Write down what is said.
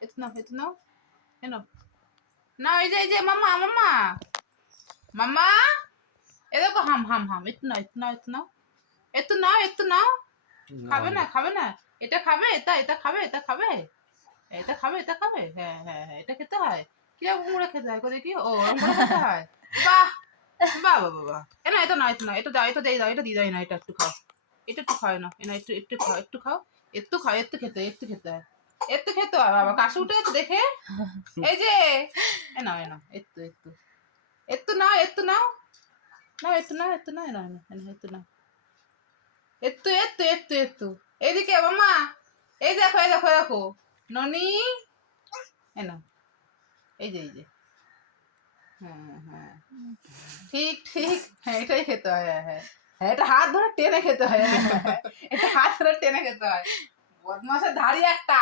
একটু নাও একটু নাও এনো না এই যে মাম্মা মাম্মা মাম্মা এ দেখো হাম হাম হাম একটু নাও একটু নাও একটু নাও একটু নাও একটু নাও খাবে না এটা খাবে এটা খাবে এটা খাবে এটা খাবে এটা খাবে হ্যাঁ হ্যাঁ হ্যাঁ এটা খেতে হয় কিরকম করে খেতে হয় দেখি ও ওরকম করে খেতে হয় বাহ বাহ বাহ বাহ না এটা না এটা না এটা দাও এটা দিয়ে দাও এটা দিয়ে দাও না এটা একটু খাও এটা একটু খাও না এনা একটু একটু খাও একটু খাও একটু খেতে হয় একটু খেতে হয় বাবা কাশি উঠে গেছে দেখে এই যে এ নাও একটু একটু একটু নাও একটু নাও নাও একটু নাও একটু নাও না একটু নাও একটু এইদিকে মামা এই দেখো এই দেখো দেখো ননি এ নাও এই যে হ্যাঁ হ্যাঁ ঠিক ঠিক হ্যাঁ এটাই খেতে হয় হ্যাঁ হ্যাঁ হ্যাঁ এটা হাত ধরে টেনে খেতে হয় এটা হাত ধরে টেনে খেতে হয় বদমাসের ধাড়ি একটা